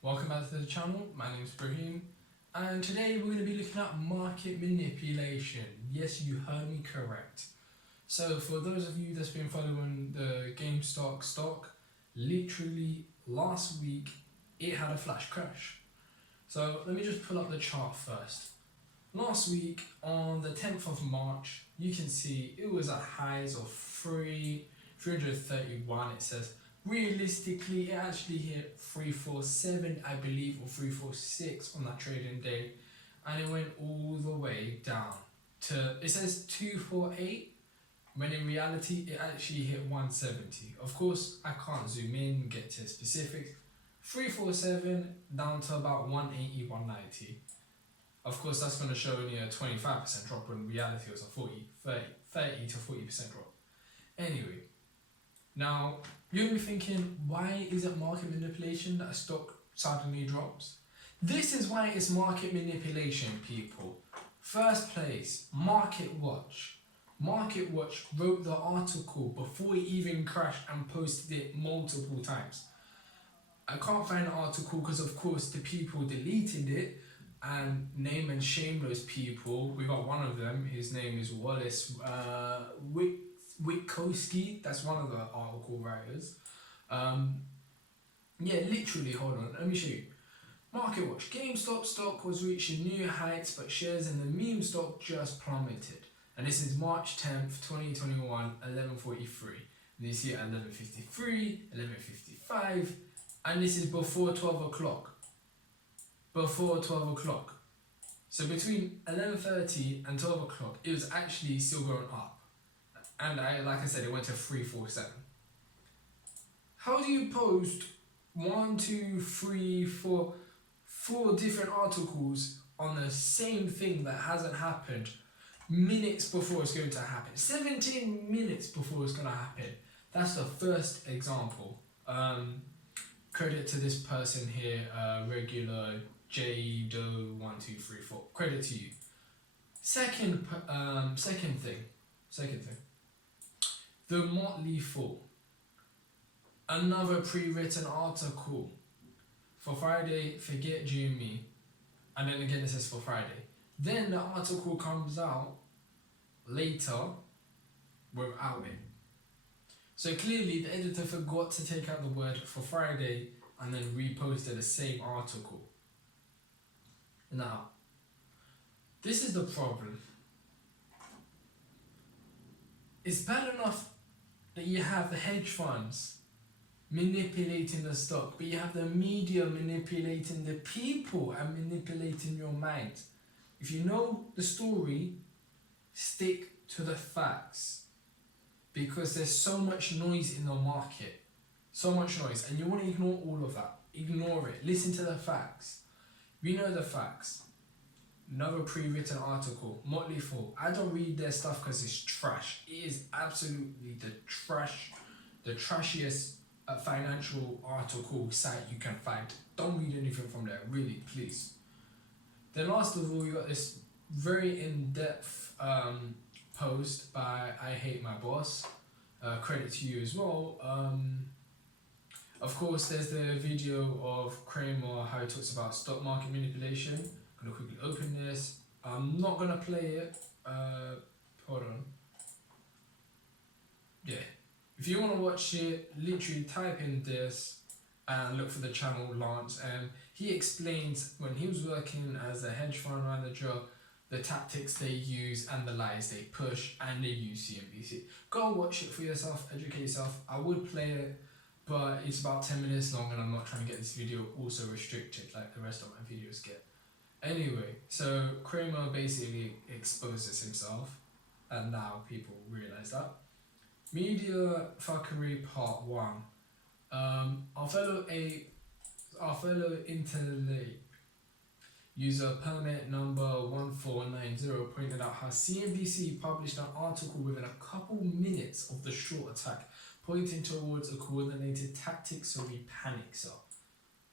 Welcome back to the channel. My name is Brahim, and today we're going to be looking at market manipulation. Yes, you heard me correct. So for those of you that's been following the GameStop stock, literally last week it had a flash crash. So let me just pull up the chart first. Last week on the 10th of March, you can see it was at highs of 331. It says realistically it actually hit 347, I believe, or 346 on that trading day, and it went all the way down to, it says 248, when in reality it actually hit 170. Of course I can't zoom in, get to specifics. 347 down to about 180, 190. Of course that's going to show only a 25% drop, when in reality it was a 30 to 40% drop. Anyway, now you'll be thinking, why is it market manipulation that a stock suddenly drops? This is why it's market manipulation, people. First place, Market Watch. Market Watch wrote the article before it even crashed and posted it multiple times. I can't find the article because of course the people deleted it, and name and shame those people. We got one of them, his name is Wallace Witkowski, that's one of the article writers. Yeah, literally, hold on, let me show you. Market Watch, GameStop stock was reaching new heights, but shares in the meme stock just plummeted. And this is March 10th, 2021, 11:43. And you see it at 11:53, 11:55, and this is before 12 o'clock. Before 12 o'clock. So between 11:30 and 12 o'clock, it was actually still going up. And like I said, it went to 347. How do you post 4 different articles on the same thing that hasn't happened minutes before it's going to happen? 17 minutes before it's going to happen. That's the first example. Credit to this person here, regular JDo1234. Credit to you. Second thing. The Motley Fool. Another pre-written article for Friday, forget Jimmy, and then again it says for Friday. Then the article comes out later without it. So clearly the editor forgot to take out the word for Friday and then reposted the same article. Now, this is the problem. It's bad enough that you have the hedge funds manipulating the stock, but you have the media manipulating the people and manipulating your mind. If you know the story, stick to the facts, because there's so much noise in the market, so much noise, and you want to ignore all of that. Ignore it. Listen to the facts. We know the facts. Another pre-written article, Motley Fool. I don't read their stuff because it's trash. It is absolutely the trashiest financial article site you can find. Don't read anything from there, really, please. Then last of all, you got this very in-depth post by I Hate My Boss. Credit to you as well. Of course, there's the video of Kramer, how he talks about stock market manipulation. I'm gonna quickly open this. I'm not gonna play it. Hold on. Yeah. If you want to watch it, literally type in this and look for the channel Lance. And he explains when he was working as a hedge fund manager, the tactics they use and the lies they push, and they use COINBASE. Go watch it for yourself, educate yourself. I would play it, but it's about 10 minutes long and I'm not trying to get this video also restricted like the rest of my videos get. Anyway, so Kramer basically exposes himself, and now people realize that. Media fuckery part 1. Our fellow interlake user permit number 1490 pointed out how CNBC published an article within a couple minutes of the short attack, pointing towards a coordinated tactic, so we panic sell.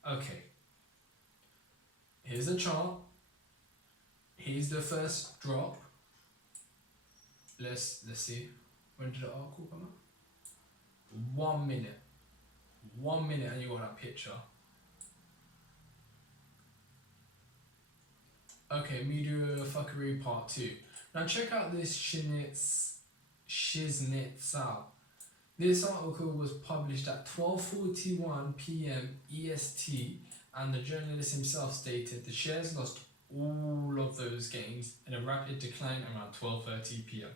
Okay. Here's the chart. Here's the first drop. Let's see. When did the article come out? 1 minute. 1 minute and you got that picture. Okay, media fuckery part 2. Now check out this shiznits out. This article was published at 12:41 p.m. EST, and the journalist himself stated the shares lost all of those gains in a rapid decline around 12:30 p.m.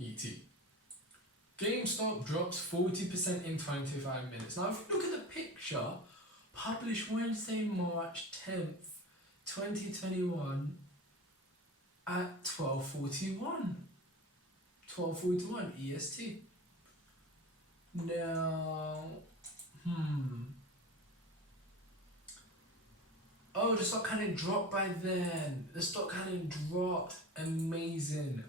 ET. GameStop drops 40% in 25 minutes. Now, if you look at the picture, published Wednesday, March 10th, 2021 at 12:41 EST. Now, oh, the stock hadn't dropped by then. The stock hadn't dropped. Amazing.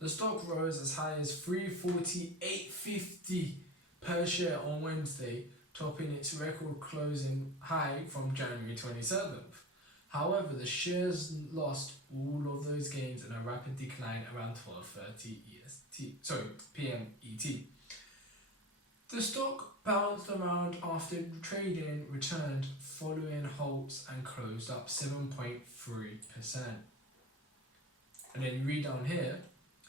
The stock rose as high as 348.50 per share on Wednesday, topping its record closing high from January 27th. However, the shares lost all of those gains in a rapid decline around 12:30 p.m. ET. The stock bounced around after trading returned following halts and closed up 7.3%. And then you read down here,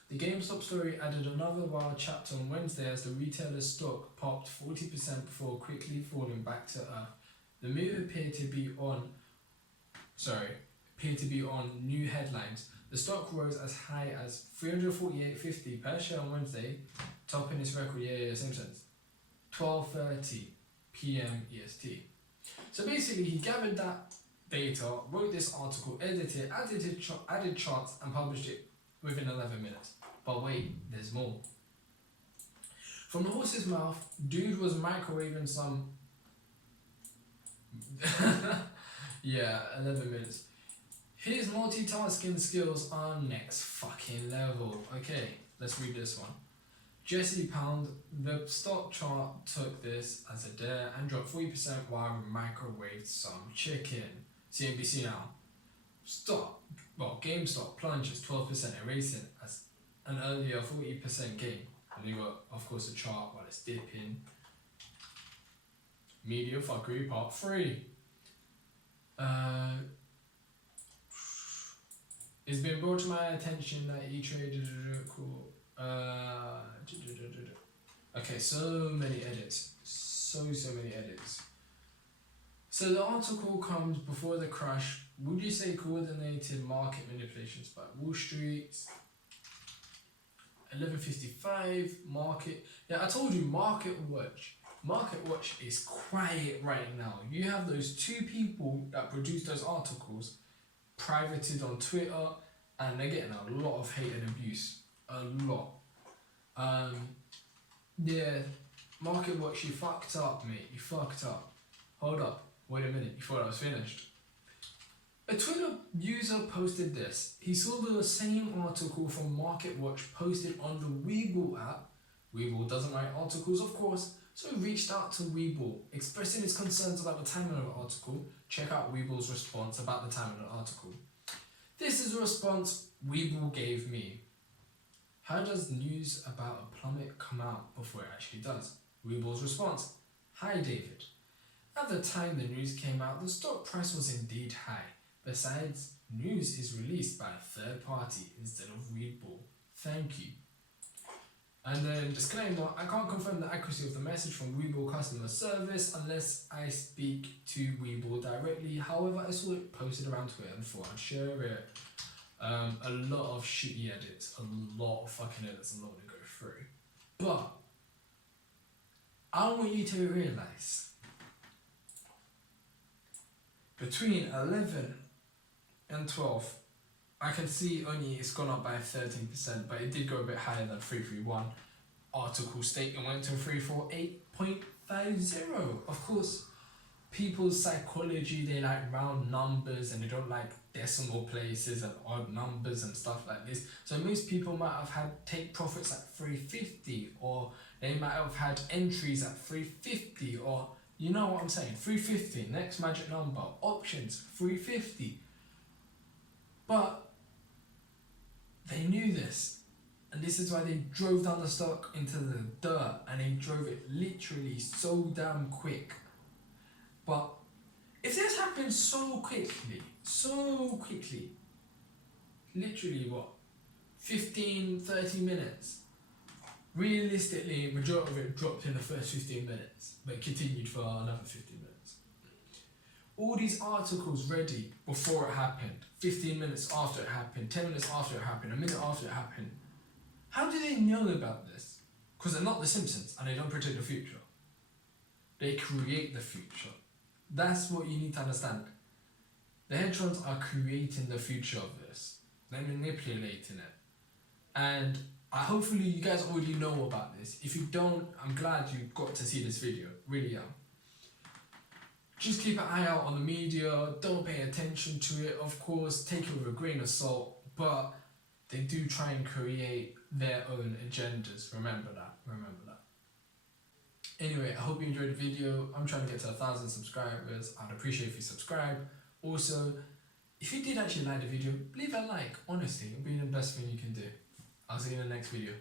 the GameStop story added another wild chapter on Wednesday as the retailer's stock popped 40% before quickly falling back to earth. The move appeared to be on new headlines. The stock rose as high as 348.50 per share on Wednesday, topping its record, same sense, 12:30 p.m. EST. So basically, he gathered that data, wrote this article, edited it, added charts, and published it within 11 minutes. But wait, there's more. From the horse's mouth, dude was microwaving some. 11 minutes. His multitasking skills are next fucking level. Okay, let's read this one. Jesse Pound, the stock chart took this as a dare and dropped 40% while microwaved some chicken. CNBC now. GameStop plunges 12%, erasing as an earlier 40% gain. And you got, of course, a chart while it's dipping. Media fuckery part 3. It's been brought to my attention that E-Trade okay, so many edits. So many edits. So the article comes before the crash. Would you say coordinated market manipulations by Wall Street? 11:55 market. Yeah, I told you, Market Watch. Market Watch is quiet right now. You have those two people that produce those articles privated on Twitter, and they're getting a lot of hate and abuse. A lot. Market Watch, you fucked up, mate. You fucked up. Hold up. Wait a minute. You thought I was finished. A Twitter user posted this. He saw the same article from Market Watch posted on the Webull app. Webull doesn't write articles, of course, so he reached out to Webull, expressing his concerns about the timing of the article. Check out Webull's response about the timing of the article. This is a response Webull gave me. How does news about a plummet come out before it actually does? Webull's response. Hi David. At the time the news came out, the stock price was indeed high. Besides, news is released by a third party instead of Webull. Thank you. And then disclaimer, I can't confirm the accuracy of the message from Webull customer service unless I speak to Webull directly. However, I saw it posted around Twitter and thought I'd share it. A lot of shitty edits, a lot of fucking edits, I'm not going to go through. But I want you to realise between 11 and 12, I can see only it's gone up by 13%, but it did go a bit higher than 331. Article statement went to 348.50. Of course, people's psychology, they like round numbers and they don't like decimal places and odd numbers and stuff like this. So most people might have had take profits at 350, or they might have had entries at 350, or you know what I'm saying, 350, next magic number, options, 350. But they knew this, and this is why they drove down the stock into the dirt, and they drove it literally so damn quick. But if this happened so quickly, so quickly. Literally what? 15, 30 minutes. Realistically, majority of it dropped in the first 15 minutes, but continued for another 15 minutes. All these articles ready before it happened, 15 minutes after it happened, 10 minutes after it happened, a minute after it happened. How do they know about this? Because they're not the Simpsons and they don't predict the future. They create the future. That's what you need to understand. The hedge funds are creating the future of this. They're manipulating it. And hopefully you guys already know about this. If you don't, I'm glad you got to see this video. Really am. Just keep an eye out on the media. Don't pay attention to it. Of course, take it with a grain of salt. But they do try and create their own agendas. Remember that. Remember that. Anyway, I hope you enjoyed the video. I'm trying to get to 1,000 subscribers. I'd appreciate if you subscribe. Also, if you did actually like the video, leave a like. Honestly, it'll be the best thing you can do. I'll see you in the next video.